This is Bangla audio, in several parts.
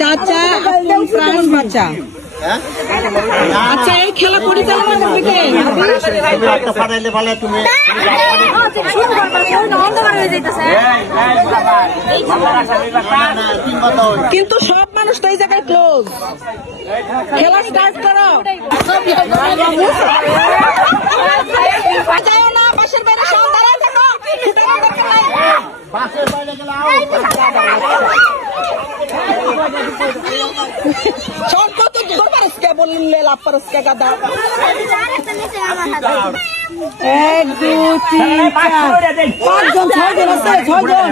চাচা প্রাণ বাচ্চা। আচ্ছা, এই খেলা পরিচালনা করবে কে? কিন্তু সব মানুষ তো এই জায়গায় ক্লোজ। খেলা স্টার্ট করো। বাজাও না, বাসের বাইরে সব দাঁড়ায় থাকো। বাসের বাইরে গেলে বললে লাভ পারস কে গাদা। 1 2 3 4 5 জন 6 জন আছে, 6 জন।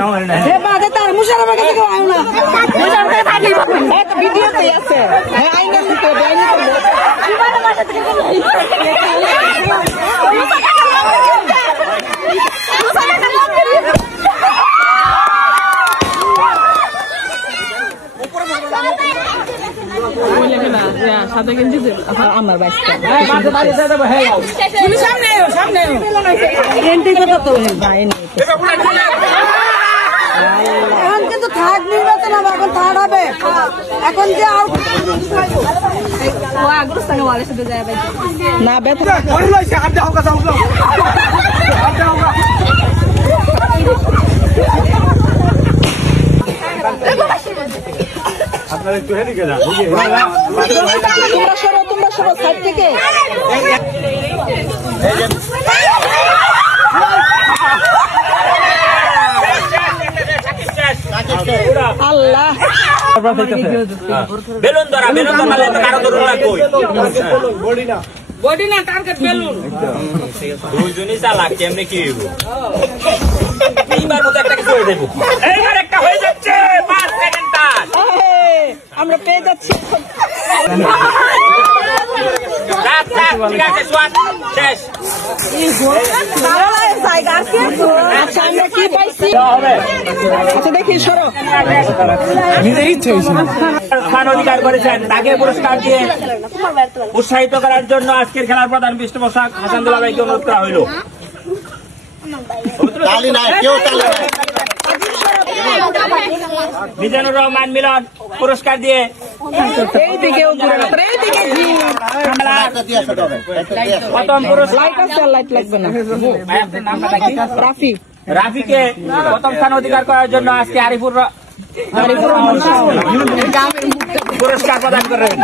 এ বাদে তার মুশারফের কাছে কেউ আয় না। মুশারফের থাকি একটা ভিডিওতে আছে। হ্যাঁ, আইনা দিতে হবে, আইনা করব। আমার বাইকটা এখন কিন্তু থার্ড নির্বাচন হবে, এখন থার্ড হবে। এখন যে না বেতন আপনার একটু হেলিকে যান। তোমরা সরো সাইড থেকে। আল্লাহ বেলুন ধরা, বেলুন ধরলে কারো ধরুন না, কই বডি না টার্গেট বেলুন। দুইজনই চালাক, কেমনে কি হইব? এইবার মতো একটা কিছু হয়ে যাবো। এইবার একটা হয়ে যাচ্ছে, 5 সেকেন্ড টাইম আমরা পেয়ে যাচ্ছি। আচ্ছা, আমরা কি পাইছি? আচ্ছা, দেখি সরো। স্থান অধিকার করেছেন, তাকে পুরস্কার দিয়ে উৎসাহিত করার জন্য আজকের খেলার প্রধান পৃষ্ঠপোষক হাসান দুলা ভাইকে অনুরোধ করা হইল। মিজানুর রহমান মিলন পুরস্কার দিয়ে প্রথম রাফিকে প্রথম স্থান অধিকার করার জন্য আজকে আরিফুর পুরস্কার প্রদান করেন।